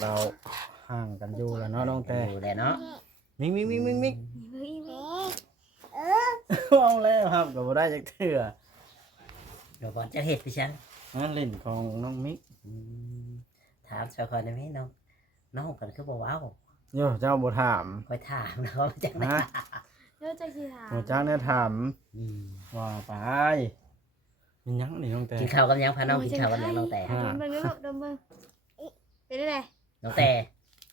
เราห่างกันอยู่แล้วเนาะน้องแต่ อยู่แล้วเนาะ มิงมิงมิงมิงมิง เฮ้ยแม่ เอาแล้วครับก็บ่ได้จักเทื่อ เดี๋ยวบอลจะเห็ดพี่ฉัน นั่นเล่นของน้องมิก ถามชาวคนได้ไหมน้องกันคือบอกว้าว โย่เจ้าบ่ถาม คอยถามเขาจากไหน ฮะ เดี๋ยวจะสิถาม บ่จักเนี่ยถามว่าไปมีหยังนี่น้องแต่ กินข้าวกันยังพาน้องกินข้าวกันยังน้องแต่ ฮะ ดมเบิ่งลูกดมเบิ่งเป็นได้ไง น้องแต่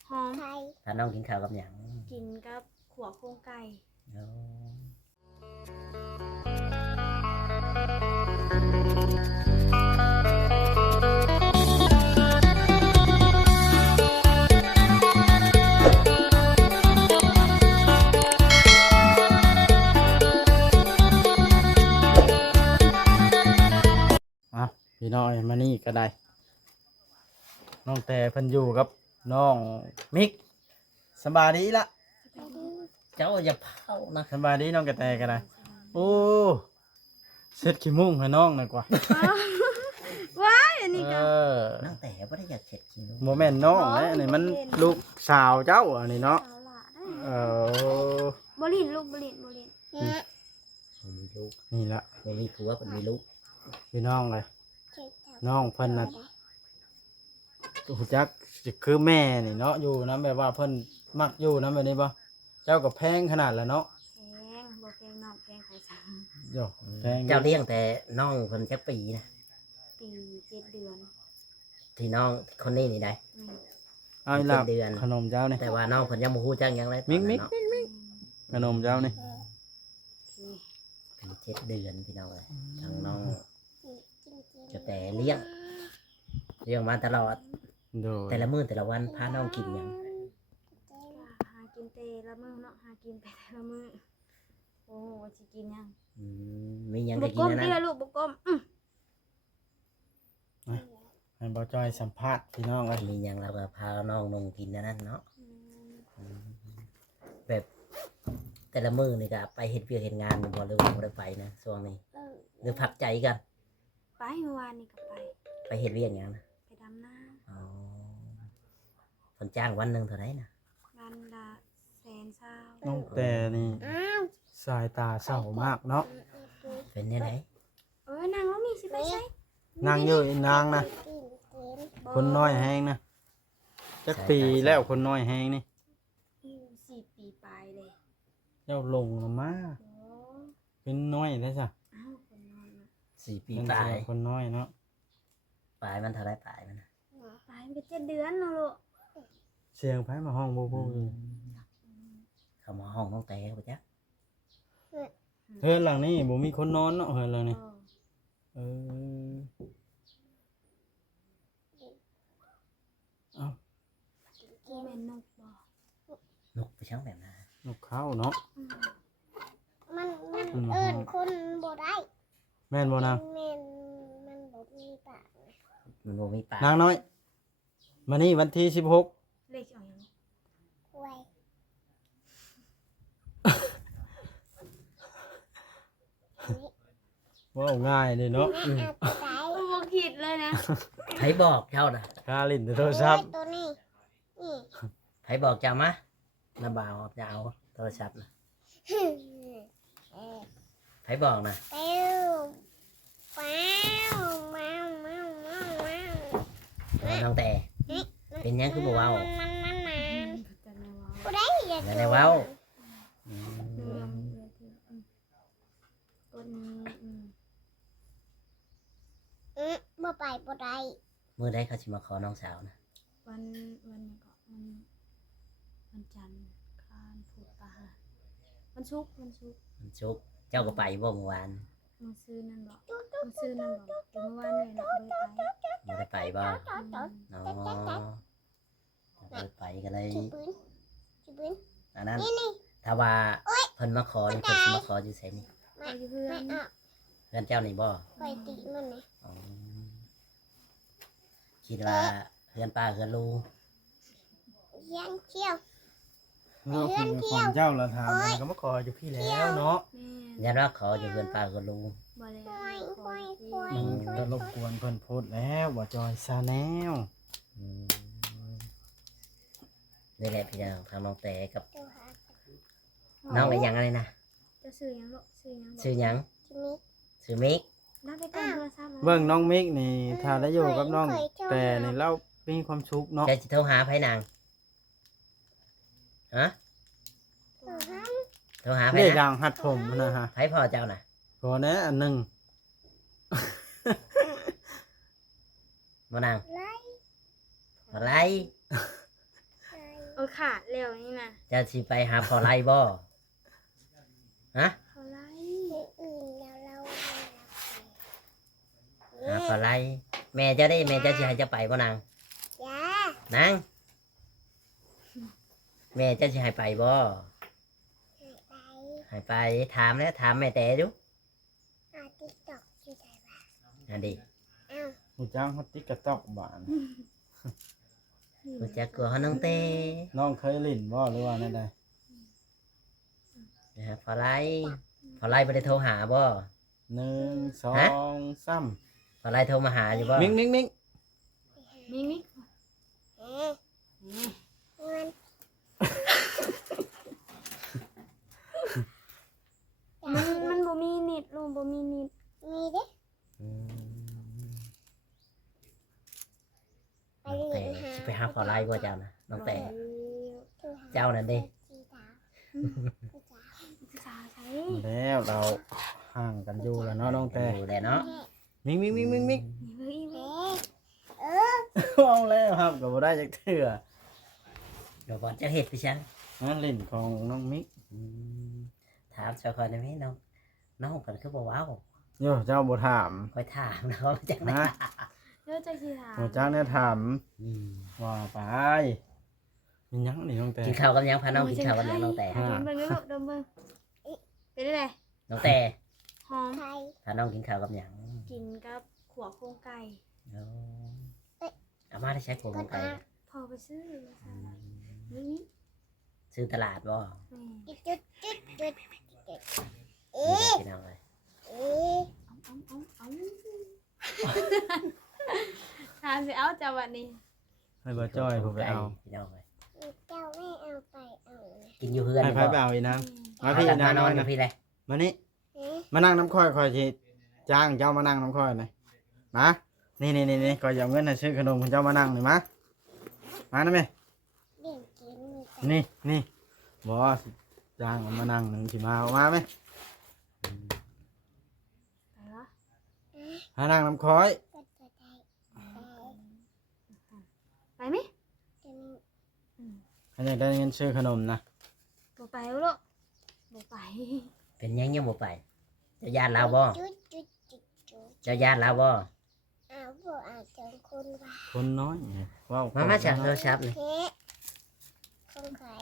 หอม พาน้องกินข้าวกับยัง กินกับขัวโครงไก่ พี่น้อยมานี่ก็ได้น้องแต่เพิ่นอยู่กับน้องมิกสบายดีละ เจ้าอย่าเผานะ สบายดีน้องกระแตก็ได้โอ้เซ็ตขี้มุ้งให้น้องหน่อยกว่า ว้ายอันนี้ เอ ก็ อ น้องแต่ไม่ได้อยากเช็ดคิ้ว โมเมนต์น้องนะอันนี้มันลูกสาวเจ้าอันนี้เนาะ สาวหล่าได้ เออ บ่ลินลูกบ่ลิน มันมีลูก นี่ละ มันมีผัวมันมีลูก พี่น้องเลยน้องเพิ่นน่ะหูจักสิคือแม่นี่เนาะอยู่นะแบบว่าเพิ่นมักอยู่นะแบบนี้บ่เจ้าก็แพงขนาดแล้วเนาะ แพงบ่แพงน้องแพงใครสั่ง โย่แพง เจ้าเลี้ยงแต่น้องคนจักปีนะ ปี7 เดือน ที่น้องคนนี้นี่ได้ เอาอีหลับ เดือน ขนมเจ้านี่ แต่ว่าน้องคนยังบ่ฮู้จักหยังเลย มิกมิก เนาะ ขนมเจ้านี่ ถึง7 เดือนพี่น้องเลยทางน้องจะแต่เลี้ยงมาตลอด โดย แต่ละมื้อแต่ละวันพาน้องกินหยัง หากินเตละมื้อเนาะหากินแต่ละมื้อโอ้สิกินยัง มีหยัง บ่ ก็กิ ก้ น ม อัน กิ นั้น น ละลูกบ่ก้ม ให้บ่จอยสัมภาษณ์พี่น้องเลย มีหยังเราก็พาน้องนงกินอันนั้นเนาะแบบแต่ละมื้อนี่ก็ไปเฮ็ดเวียกเฮ็ดงานบ่หรือว่าบ่ได้ไปนะช่วงนี้หรือพักใจกัน ไปเมื่อวานนี่ก็ไป ไปเฮ็ดเวียกหยังนะ ไปดำนา อ๋อเพิ่นจ้างวันหนึงเท่าไหร่นะ วันละ120,000 น้องแต่นี่สายตาเศร้ามากเนาะ เป็นแนวไหน นางแล้วนี่สิไปใช้ นางอยู่อีนางนะคนน้อยแห้งนะจักปีแล้วคนน้อยแห้งนี่ 4 ปีปลายเลย เจ้าลงละมา โอ้ เป็นน้อยได้จ้ะ อ้าวคนนอนน่ะ 4 ปี เป็น ปลาย คนน้อยเนาะ ปลายมันเท่าไหร่ปลายมันนะ ปลายมันก็7 เดือนเนาะลูก เสียงไผมาห้องบูบูอยู่ เข้ามาห้องน้องแต่บ่จ๊ะ เฮือนหลังนี้บ่มีคนนอนเนาะเฮือนหลังนี้เออเอ้า โอ้แม่นกบ่ นกไปช่างแบบนั้น นกเขาเนาะ มันเอิ้นคนบ่ได้ แม่นบ่นาง มันบ่มีปาก มันบ่มีปลาย นางน้อยมานี่วันที่16 เลขเอาหยัง ไว้ ว้าวง่ายเลยเนาะ เอาไป โอ้บ่คิดเลยนะ ไผบอกเจ้าน่ะ ค่าลิ้นโทรศัพท์ ตัวนี้นี่ ไผบอกเจ้ามาน้าบ่าวจะเอาโทรศัพท์นะไผบอกนะ เป้วว้าวว้าวว้าวว้าวว้าว น้องแต่เป็นหยังคือบ่เว้า มันจะแม่ว่า บ่ได้อย่า อย่าได้เว้า เรื่องต้นนี้บ่ไปบ่ได้ มื้อใดเขาสิมาขอน้องสาวนะ วันก็วันจันทร์คานพุธพฤหัสวันศุกร์ มันชุกร์เจ้าก็ไปบ่เมื่อวาน มื้อซื้อนั่นบ่มื้อซื้อนั่นบ่แต่เมื่อวานนี่น่ะบ่ได้ไปบ่ได้ไปบ่ ต่อ อ๋อบ่ได้ไปก็เลย สิปืนสิปืน อันนั้น นี่ ถ้าว่าเพิ่นมาขอนี่เพิ่นสิมาขออยู่ไสนี่ ไปอยู่เพื่อ ไม่ น เอา เพื่อนเจ้านี่บ่ ไปติมันนะ อ๋อคิดว่าเพื่อนป้าเพื่อนลุง ยังเที่ยว เราคุยก่อนเจ้าละถามมันก็มาขออยู่พี่แล้วเนาะ แม่ ยันว่าขออยู่เพื่อนป้าเพื่อนลุง บ่แล้ว ควายควายค ขอ วาย ที่ จะรบกวนเพิ่นพูดแล้วว่าจอยซาแนล อืม นี่แหละพี่น้องทางน้องแต่กับ ตัวหา น้องเป็นยังอะไรนะ จะซื้อหยังลูกซื้อหยังบอก ชื่อหยัง ที่นี่ ชื่อมิก รับไปก่อนโทรศัพท์แล้ว เบิ่งน้องมิกนี่ถ้าได้อยู่กับน้องแต่นี่เรามีความสุขเนาะ จะโทรหาไผนางฮะ ตัวหา โทรหาไผ เรียกอ นะ ย่างหัดผมนะฮะ ไผพ่อเจ้าน่ะ พอแน่อันหนึง บ่นาง ไล่ อะไร ไล่ ขาดแล้วนี่นะ จะสิไปหาพ่อไรบ่ฮะ เขาไล่ ที่อื่นแล้วเรา หาพ่อไรแม่เจะได้แม่เจะสิให้เจะไปบ่นาง จ้าน างแม่เจะสิให้ไปบ่ ไป ให้ไปถามแล้วถามแม่แต่ดู อาติ๊กตอกอยู่ไหนวะ อันดี อ้าว หูจ้างฮอตติกกระตอกบาน รู้จักกลัวเขาน้องเต้ น้องเคยลิ้นบ่หรือว่าแนั่นใด นะฮะพอไล่พอไล่ไม่ได้โทรหาบ่ 1 2 3 พอไล่โทรมาหาอยู่บ่ มิงมิงมิง มิมิ เอ๊ะเงิน มันบ่มีเน็ตลูกบ่มีเน็ต มีเด้ อืม ไป น้อง เรี แต่ ยนหา สิไปหาพอไล่บ่เจ้านะน้องแต่ ตัวหา เจ้านั่นเด้ จีตาจีตา ภาษาใช้ แล้วเราห่างกันอยู่แล้วเนาะน้องแต่ อยู่แหละเนาะ มิงมิงมิงมิงมิง นี่เบิ่งอี เอ๊ เว้ย ะเออ เอาแล้วครับก็บ่ได้จักเทื่อ เดี๋ยวก่อนจะเฮ็ดพี่ชัง นั่นลิ้นของน้องมิก อืมถามเจ้าคนได้ไหมน้องน้องกันคือบ่เว้า โยเจ้าบ่ถาม ค่อยถามเนาะจังได๋ นะ เดี๋ยวจะสิถาม หัวจ้างเนี่ยถาม อืม ว่าไปมีหยังนี่น้องแต่ กินข้าวกับหยังพาน้องกินข้าวกับหยังน้องแต่ ดมเบิ่งเด้อลูกดมเบิ่งเป็นได้ได น้องแต่ หอม ไทย พาน้องกินข้าวกับหยัง กินกับขัวโครงไก่ เอาเอามาได้ใช้โครงไก่ พอไปซื้อนี่ ซื้อตลาดบ่ แม่ จุดจุดจุดจุดเอ๊ นี่ ะ พี่น้องเลย เอ๊ะ ถามสิเอาจังหวัดนี้ ให้บ่จ้อยผมไปเอา พี่น้องเลย เจ้าไม่เอาไปเอาเลย กินอยู่เพื่อน ให้ นี่ ไผ บ่ ไปเอาอีนางมา พี่ พี่ น นาง นอน นะ กับพี่เลย มานี่ เอ๊ะ มานั่งน้ำค่อยสิจ้างเจ้ามานั่งน้ำค่อยหน่อยมานี่ก็อย่าเอาเงินให้ซื้อขนมของเจ้ามานั่งหน่อยมานะแม่ เด่นกินมีแต่ นี่บ่สิจ้างเอามานั่งหนึงสิมาเอามาไหม ไปวะ หานั่งน้ำค่อย ก็จะได้ ไปไหม จะมี ให้อยากได้เงินซื้อขนมนะ บ่ไปลูกบ่ไป เป็นยังบ่ไปเจ้าญาติเราบ่ จุดจุดจุดจุด เจ้าญาติเราบ่ เอาบ่เอาจังคนว่า คนน้อยว้าว มาจากโทรศัพท์นี่ เค้กคนไข่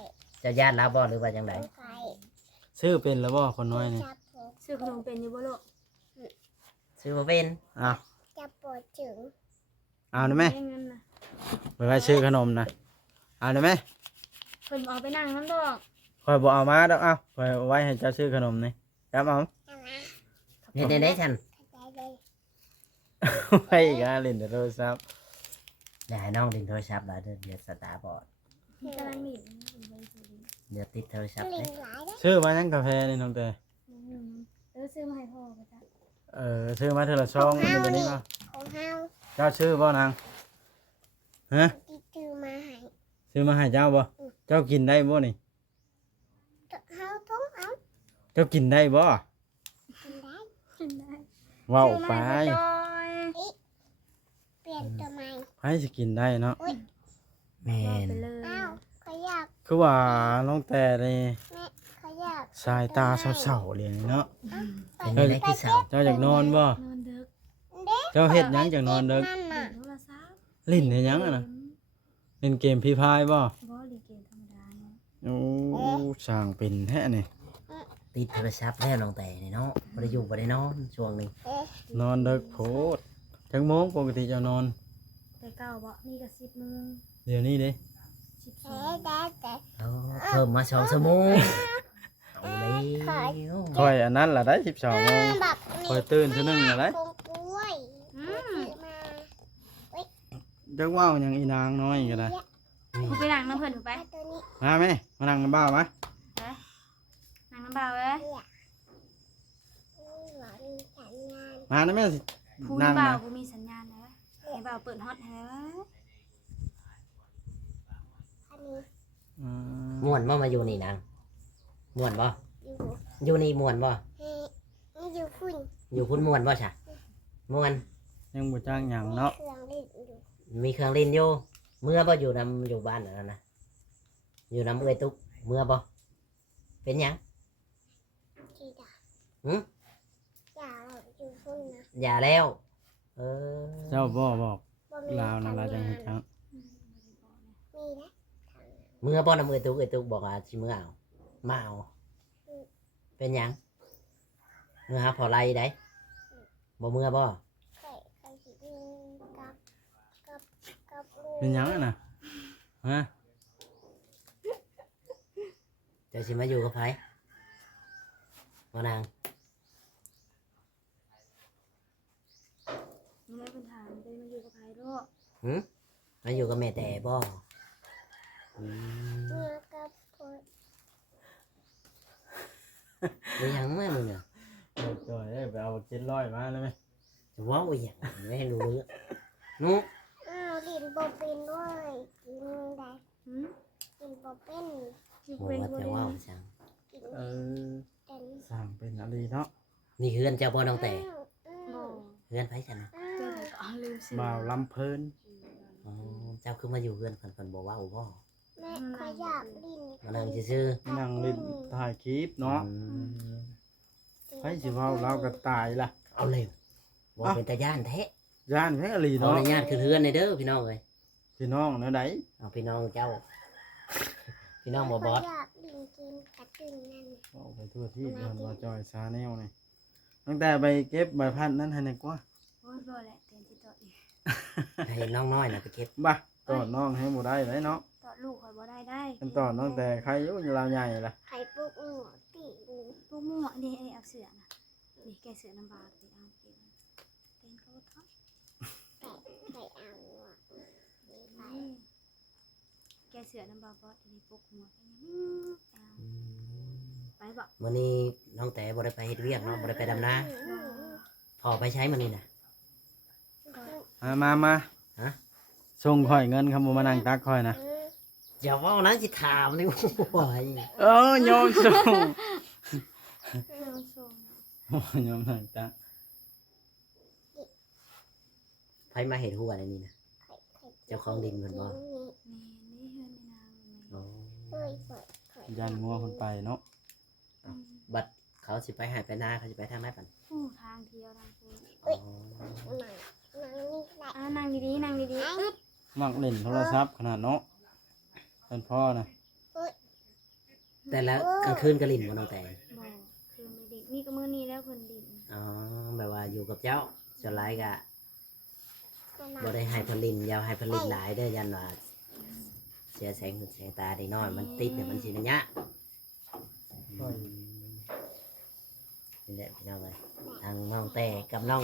เจ้าญาติเราบ่หรือว่าจัง ค ได นไข่ ซื้อเป็นแล้วบ่คนน้อยนี่ จับผม ซื้อขนมเป็นอยู่บ่ลูก ซื้อบ่เป็น อ้าว จับปวดถึง เอาได้ไหม ได้เงินน่ะ ไปไว้ซื้อขนมนะเอาได้ไหม เพิ่นเอาไปนั่งนั่นดอก คอยบ่เอามาดอกเอาคอยเอาไว้ให้เจ้าซื้อขนมนี่จับเอา เอามา เฮ็ดได้ฉัน เข้าใจเลย ไปอีกอ่ะเล่นแต่โทรศัพท์ ได้ให้น้องดึงโทรศัพท์แล้วเดี๋ยวสตาร์บอร์ด กำลังหนีบอยู่ไปซื้อ เดี๋ยวติดโทรศัพท์ ลิ เล ง ย หลายนะ ซื้อมายังกาแฟนี่น้องแต่ ซื้อมาให้พ่อไปจ้ะ ซื้อมาเท่าละช่องนี่ตัวนี้ป่ะ ของเฮา เจ้าซื้อบ่นางฮะ ที่ซื้อมาให้ ซื้อมาให้เจ้าบ่เจ้ากินได้บ่นี่ เฮาต้องเอา เจ้ากินได้บ่ กินได้ กินได้ ว้าวไป ซื้อมาให้พ่อจอย เปลี่ยนตัวใหม่ ใครสิกินได้เนาะ แม่ บอก น ไปเลย อ้าวขยับ คือว่าน้องแต่นี่ ขยับ สายตาเศร้าๆเลยเนาะ เป็นยังไงคือสาว เจ้าอยากนอนบ่ นอนดึก เจ้าเฮ็ดหยังจากนอนเด้อ นั่น เล่ น่ะ นโทรศัพท์ ลิ้นเฮ็ดหยังอะนะเล่นเกมพีพายบ่ บ่ลีเกมธรรมดาเนี่ย โอ้สร้างเป็นแท้นี่ ติดโทรศัพท์แล้วน้องแต่นี่เนาะบ่ได้อยู่บ่ได้นอนช่วงนี้ นอนดึกโพดจักโมงปกติเจ้านอน แต่เก่าบ่นี่ก็10 โมง เดี๋ยวนี้เด้ เอ๊ะได้แต่ เอาเพิ่มมา2ชั่วโมงเอาเลย คอยอันนั้นล่ะได้12โมง แบบ คอยตื่นเทื่อนึงล่ะได้ คงกล้วย อื ซื้ ม อมา จักว่าวหยังอีนางน้อยก็ได้ กูไปนั่งน้ำเพิ่นถูกไป เอาตัวนี้ มาแม่มานั่งน้ำบ้าวมา ไปนั่งน้ำเบาเว้ย นี่หรอมีสัญญาณ มานะแม่สิ พูด นั่ง เบา นะ กูมีสัญญาณแล้วไอ้เบาเปิดฮอตให้แล้ว อันนี้ อืม ม่วนบ่มาอยู่นี่นางม่วนบ่ อยู่ อยู่นี่ม่วนบ่ ให้นี่อยู่ฝุ่น อยู่พุ่นม่วนบ่จ้ะม่วน ยังบ่จ้างหยังเนาะ เครื่องเล่นอยู่ มีเครื่องเล่นอยู่เมื่อบ่อยู่นำอยู่บ้านนั่นนะอยู่นำเอ้ยตุ๊กเมื่อบ่เป็นหยัง ที่ดา หืม อย่าเราอยู่ฝุ่นนะ อย่าแล้ว เออ เจ้าบ่บอก บ่มี ลาวนั่นล่ะจังเฮ็ดจัง มีนะ เมื่อบ่นำเอ้ยตุ๊กบอกว่าสิเมื่อเอามาเอาเป็นหยังเมื่อหาพอไรได้บ่เมื่อบ่ เคยสิกินกับลูก เป็นหยังอะน่ะฮะ เจะสิมาอยู่กับไผมานาง นี่เลยเป็นถามเป็นมาอยู่กับใครโลก มาอยู่กับแม่แต่บ่อืม เมื่อกับพด เป็นหยังแม่มึงเนี่ย จอยเอ้ยไปเอา700มาเลยไหม จะเว้าอีหยังไม่ให้รู้เรื่องนุ๊ก อ้าวดินบ่เป็นด้วยกินได้ หืม กินบ่เป็น อยู่ บอก เป็น ว่า กู จะ เรีย เว้าน จัง กิน เออ เป็น สร้างเป็นอะไรเนาะ นี่คือเฮือนเจ้าบ่น้องแต่ บ่ เฮือนไผจังนะ เจ้าไหนก็เอาลืมซื้อ บ่าวลำเพิ่น อ๋อเจ้าคือมาอยู่เฮือนเพิ่นบ่เว้าบ่ แม่ขอยอยากดิน มานั่งซื่อ นั่งเล่นถ่ายคลิป ๆ เนาะ อืม ไผสิเว้าเราก็ตายล่ะ เอาเร็วบ่เป็นตาย่านแท้ ย่านแท้อหลี ขอ เนาะ อนุญาตคือเฮือนในเด้อพี่น้องเอ้ย พี่น้องแนวใด เอาพี่น้องเจ้า พี่น้องบ่บอส ขอยอยากดินกินกระตึงนั่น เอาไปทั่วที่เพิ่นว่าจอยซาแนลนี่ตั้งแต่ไปเก็บใบพัดนั้นให้หน่อยกว่า โอ้ยบ่แหละเต็มที่ต่ออีก ให้น้องน้อยน่ะไปเก็บ บ่ตอดน้องให้บ่ได้เลยเนาะ ต่อลูกคอยบ่ได้ได้ เป็นตอดน้องแต่ใครอยู่ลาวใหญ่ล่ะ ไข่ปลุกหัวตี พวกมั่วนี่ไอ้เอาเสือนะนี่แกเสือน้ำบาดไปเอาเก็บเต็นเขาทับ ไข่เอาหัวไป นี่แกเสือน้ำบาดบอสนี่ปลุกหัวไปยังเอาไปบ่ มื้อนี้น้องแต่บ่ได้ไปเฮ็ดเวียกเนาะบ่ได้ไปดำนาพอไปใช้มื้อนี้น่ะ มา ฮะ ส่งข่อยเงินคำบ่มานั่งตักข่อยนะ อย่าเว้านะสิถามนี่ โอ้ย โยมส่ง เอาส่ง โอ้ยโยมนั่งตัก ไผมาเฮ็ดหัวในนี้นะ เจ้าของดินเพิ่นบ่ นี่นี่เฮือนในนางนี่ อ๋อ เฮ้ยเปิด ยันงัวคนไปเนาะ บัดเขาสิไปหาไปนาเขาสิไปทางไหนปัน ผู้ทางเที่ยวทางกู อ๋อ หนังนี่แหละ นั่งดีๆอึ๊บ มักเล่นโทรศัพท์ขนาดเนาะเป็นพ่อนะ แต่ละกลางคืนก็ลิ้นบ่น้องแต่ บ่คือไม่ดิมีก็มื้อนี้แล้วเพิ่นดิน อ๋อแบบว่าอยู่กับเจ้าส่วนหลายก็บ่ได้ให้เพิ่นลิ้นอยาวให้เพิ่นลิ้นหลายเด้อยันว่าเสียแสงหูแสงตาเด็กน้อยมันติดเนี่ยมันสิระยะนี่แหละพี่น้องเลยทางน้องแต่กับน้อง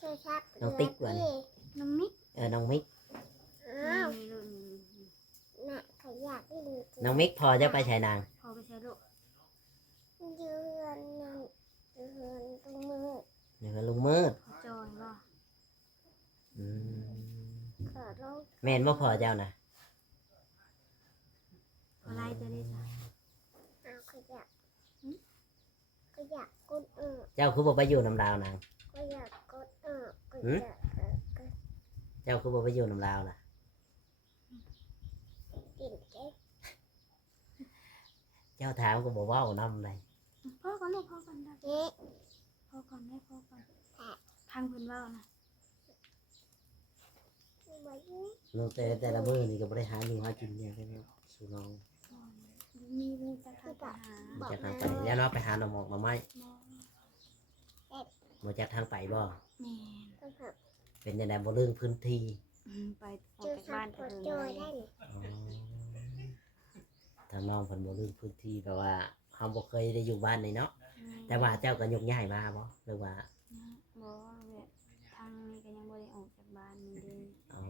ชื่อชัก น้องติ๊กว่ะนี่ น้องมิก น้องมิก อ้าว นี่ลูกนี่ น่ะขอยอยากดินกิน น้องมิกพอจะไปชายนาง พอไปใช้ลูก ยืนนั่งยืนตรงมือ เดี๋ยวก็ลุงมืด เขาจอยบ่ อืม เกิดเรา แม่นบ่พอเจ้านะ อะไรจะได้จ้ะ เอาขอยอยากกดเจ้าคือบ่ไปอยู่น้ำลาวนาง ขอยอยากกดขอยอยาก เจ้าคือบ่ไปอยู่น้ำลาวนะ ดินเจ๊ เจ้าถามก็บอกว่าเอาน้ำเลย พ่อก่อนลูกพ่อก่อนได้ เจ๊ พ่อก่อนได้พ่อก่อนทางเพิ่นเว้านะ บ่ยืน น้องแต่ละมื้อนี่ก็บ่ได้หาอยู่หากินเนี่ยใช่ไหมสู่น้อง มีมูจะทางไปหา จากทางไปแล้วเราไปหาหน่อหมอกหน่อไม้ บ่ บ่จากทางไปบ่ แม่น ต้องหัก เป็นจังได๋บ่เรื่องพื้นที่ ไปออ เจ ก อ จาก สั บ้า ต น ว์ เพิ่น จ เล อย ย ได้นี่ อ๋อทางน้องเพิ่นบ่เรื่องพื้นที่แปลว่าเฮาบ่เคยได้อยู่บ้านนี่เนาะแต่ว่าเจ้าก็ยกย้ายมาบ่หรือว่า บ่แบบทางนี้ก็ยังบ่ได้ออกจากบ้านนี่เด้ อ๋อ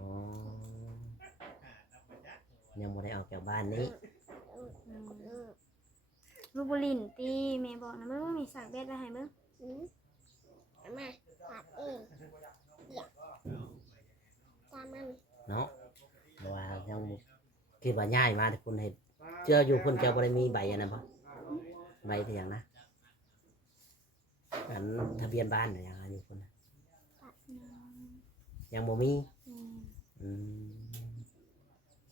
ยังบ่ได้ออกจากบ้านนี้ ลูกบุลินตีแม่บอกนะเบิ่งว่ามีสักเบ็ดไว้ให้เบิ่ง เอามาตัดเองเดี๋ยวตามมัน เนาะเพราะว่ายังคิดว่าย้ายมาที่คุณเห็นเจออยู่คุณเจ้าบ่ได้มีใบอันนั้นบ่ใบที่หยังนะอันทะเบียนบ้านน่ะยังอยู่คุณน่ะยังบ่มีอืม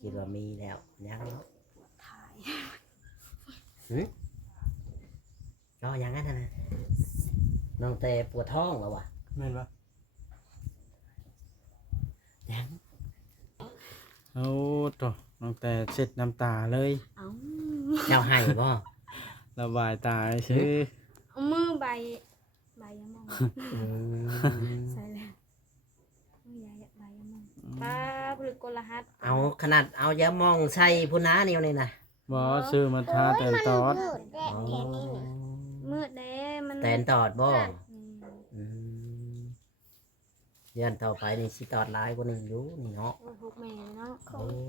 คิดว่ามีแล้วยังเนาะ ถ่าย ก็ยังงั้นนะน้องแต่ปวดท้องแล้ววะ แม่นปะ ยัง โอ้ตัวน้องแต่เช็ดน้ำตาเลย เอา เจ้าให้บ่ ระบายตาชื่อ เอามือใบยามองใส่แล้วมือยายใบยามองป้าผลึกกลหัส เอาขนาดเอายามองใส่พุ่นน้านี่นี่นะ บ่ซื้อมาทาแต่ตอด มืดแดดแดดนี่ มืดเด้มัน แตนตอดบ่ อืม อืมเดือนต่อไปนี่สิตอดหลายกว่านี้อยู่นี่เนาะ โอ้พวกแม่เนาะ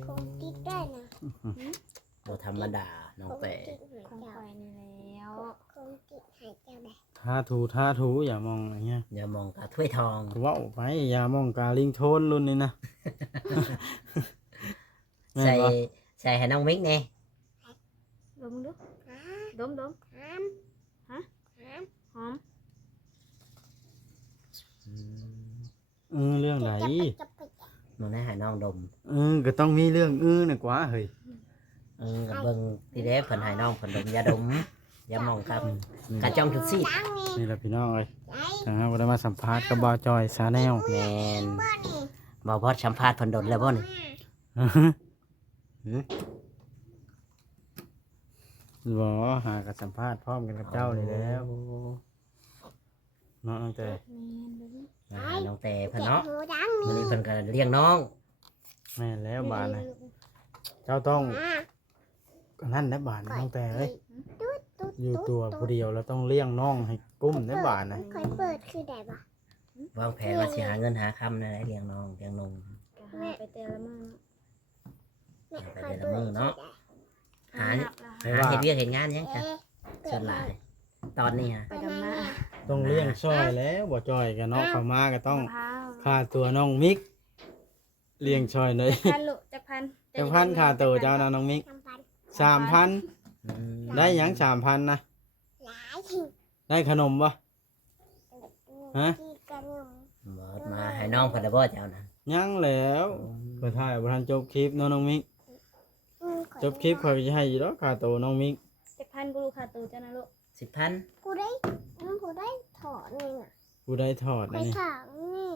คงติดได้นะ บ่ธรรมดาน้องแต่ คงไปนี่แล้ว คงติดหายเจ้าได้ ทาถูอย่ามองอย่างเงี้ย อย่ามองกะถ้วยทอง เว้าไปอย่ามองกาลิงโทนรุ่นนี้นะแม่น ใส่ บ่ ใส่ให้น้องมิกแน่ ดมดู ฮะ ดม ห้ามฮะ หอม เรื่องไหน จะไป มันได้ให้น้องดม ก็ต้องมีเรื่องน่ะกว่าเฮ้ย กับเบิ่งที่แรกเพิ่นให้น้องเพิ่นดมยาดมยามองครับกะจ้องทุกซี่ ล้างนี่ นี่แหละพี่น้องเอ้ย ไอ้ ทางเราได้มาสัมภาษณ์กับบ่าวจอยซาแนล แม่น บ้านนี่ บ่พอดสัมภาษณ์เพิ่นดนแล้วบ่นี่ บ่หากับสัมภาษณ์พร้อมกันกับเจ้านี่แล้วเนาะตั้งแต่ แม่นเด้อ ให้น้องแต่เพิ่น เจ็บ เนาะ หูล้าง มื้ นี่ อนี้เพิ่นก็เลี้ยงน้อง แม่นแล้วบาทนะเจ้าต้อง อ่ะ นั่นนะบาทนะตั้งแต่เอ้ย ตุ๊ดตุ๊ด อยู่ตัวผู้เดียวแล้วต้องเลี้ยงน้องให้กุ้มนะบาทนะ ค่อยเปิดคือได้ปะ วางแผนว่าสิหาเงินหาคำนั่นแหละเลี้ยงน้องเลี้ยงนม ก็หาไปแต่ละมื้อ แม่ ไป ค่อย แต่ละ เปิ มื้ ด อเนาะ หา นับละ หาเฮ็ดเวียกเฮ็ดงานหยัง เอ๊ จ้ะ ะ ส่วนหลาย ตอนนี้ฮะ ไปดำนา ต้องเลี้ยงซอยแล้วบ่จอยกับน้องเข้ามาก็ต้อง มะพร้าว ค่าตัวน้องมิกเลี้ยงซอยหน่อย พันลูกจักพัน จักพันค่าตัวเจ้านะน้องมิก ทำพัน 3,000 อืม ได้หยัง3,000นะ หลายที ได้ขนมบ่ ฮะ ที่กระหนม บ่มาให้น้องเพิ่นได้บ่เจ้านะ ยังแล้วก็ถ่ายบ่ทันจบคลิปเนาะน้องมิก ขอ จบคลิปข่อยจะให้อยู่ดอกค่าตัวน้องมิก จักพันกูลูกค่าตัวเจ้านะลูก 10,000 กูได้กูได้ถอดนี่น่ะ ผู้ใดถอด ไป อันนี้ ถางนี่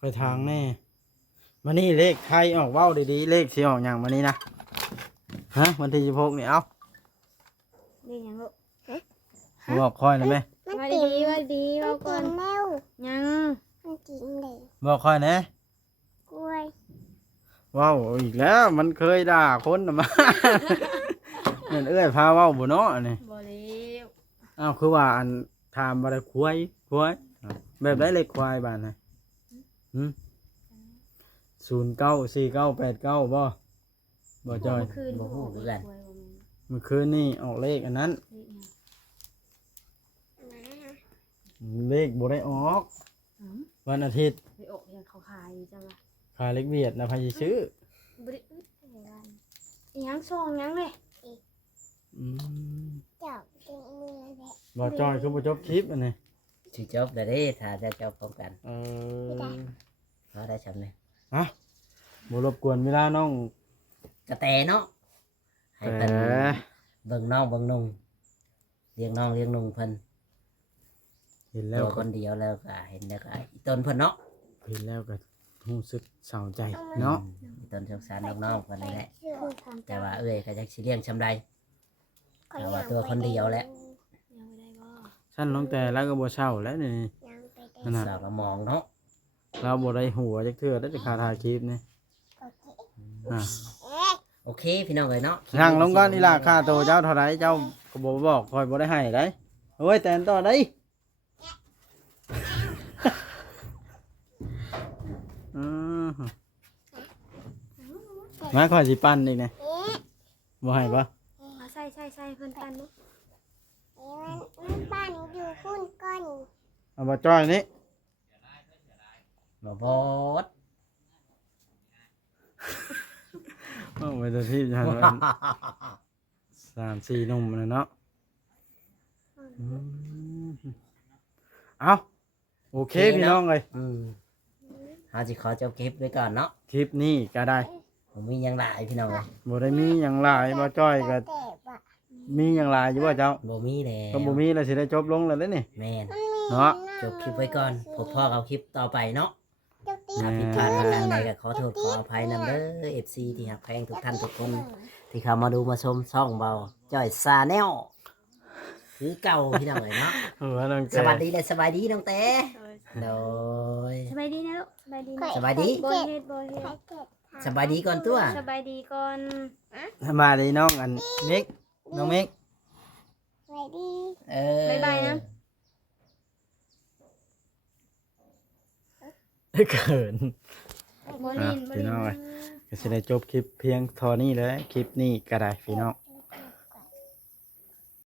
ค่อยทางแน่มานี่เลขไทยออกเว้าดีๆเลขสิออกหยังมานี่นะฮะวันที่16นี่เอ้า เรียกหยังลูก บอกค่อยนะแม่ มัน ว่า กิน ดีว่าดี มั เว้าน ก่ กิ อน นแล้ว ยัง มันกินเลย บอกค่อยนะ กล้วย เว้าอีกแล้วมันเคยด่าคนน่ะมา นั่นเอ้ยพาเว้าบ่เนาะอันนี่ บ่เลี้ยว อ้าวคือว่าอันถามบ่ได้ควายอ้าวแบบได้เลขควายบาดน่ะ094989บ่บ่จอย เมื่อคืน บ่ฮู้คือกัน เมื่อคืนนี่ออกเลขอันนั้น เลขหยัง มา เลขบ่ได้ออก อืม วันอาทิตย์ ไปออกยังเขาขายอยู่จังวะ ขายเลขเวียดนะพาสิซื้อ บ่ได้อึดไปกันอีหยังซองหยังเลย อืม เจ้ากินมือเลย บ่จอยคือบ่จบคลิปอันนี้ สิจบได้เด้ถ้าจะจบพร้อมกัน เออ พอได้ชำเลย บ่รบกวนเวลาน้อง กระแตเนาะให้ แต่ เพิ่นเบิ่งน้องเบิ่งนุ่งเลี้ยงน้องเลี้ยงนุ่งเพิ่น เห็น แล้ แล้ว ว ค ก็ นเดียวแล้วก็เห็นแล้วก็อีต้นเพิ่นเนาะ เห็นแล้วก็รู้สึกเศร้าใจเนาะ อีต้นสงสารน้องๆเพิ่นนี่แหละ พูดความ แต่ จำ ว่าเอ้ยก็จักสิเลี้ยงชำใด แต่ว่าตัวคนเดียวแหละ ยังไม่ได้บ่ ฉันลงแต่แล้วก็บ่เศร้าแล้วนี่ ยังไปได้ นั่นน่ะ สาวก็มองเนาะ เราบ่ได้หัวจักเทื่อได้จะคาถ่ายคลิปนี่ โอเค อ่ะ เอ๊ะ โอเคพี่น้องเอ้ยเนาะ นั่งลงก่อนนี่ล่ะค่าโตวเจ้าเท่าไหร่เจ้าก็บ่บอกคอยบ่ได้ให้ได้โอ้ยแต่นต่อได้อือมาคอยสิปั่นอีกนะ เอ๊ บ่ให้ปะ เอาใส่เพิ่นกันเนาะ มันบ้านอยู่พุ่นก้อน เอามาจ้อยนี่ บ่บด เอาไปแต่ที่ยัน3-4นุ่มเลยเนาะอืมเอาโอเคพี่น้องเลย เฮาสิขอจบคลิปไว้ก่อนเนาะ คลิปนี้ก็ได้ ผมมีหยังหลายพี่น้องเลย บ่ได้มีหยังหลายบ่จ้อยก็ เจ็บอ่ะ มีหยังหลายอยู่บ่เจ้า บ่มีแล้ว ก็บ่มีแล้วสิได้จบลงแล้วเด้นี่ แม่น เนาะ จบคลิปไว้ก่อนพบพ่อเอาคลิปต่อไปเนาะ จุกตี ถ้าผิดพลาดประการใดก็ขอโทษขออภัยนำเด้อ FC ที่หักแพงทุกท่านทุกคน ที่เข้ามาดูมาชมช่องเบาจ้อยซาแนลคือเก่าพี่น้องเลยเนาะ เออน้อง สวัสดีเลยสบายดีน้องเต้ เออ โดย สบายดีนะลูกสบายดีนะ สบายดี บ่เฮ็ดบ่เฮ็ด เจ็บ สบายดีก่อนตัว สบายดีก่อน สบายดีน้องอันมิกน้องมิก สวัสดี เออ บ๊ายบายนะ เขิน บ่ลินบ่ พี่ ลิ น้อง น เอ้ย ก็สิได้จบคลิปเพียงเท่านี้เลยคลิปนี้ก็ได้พี่น้อง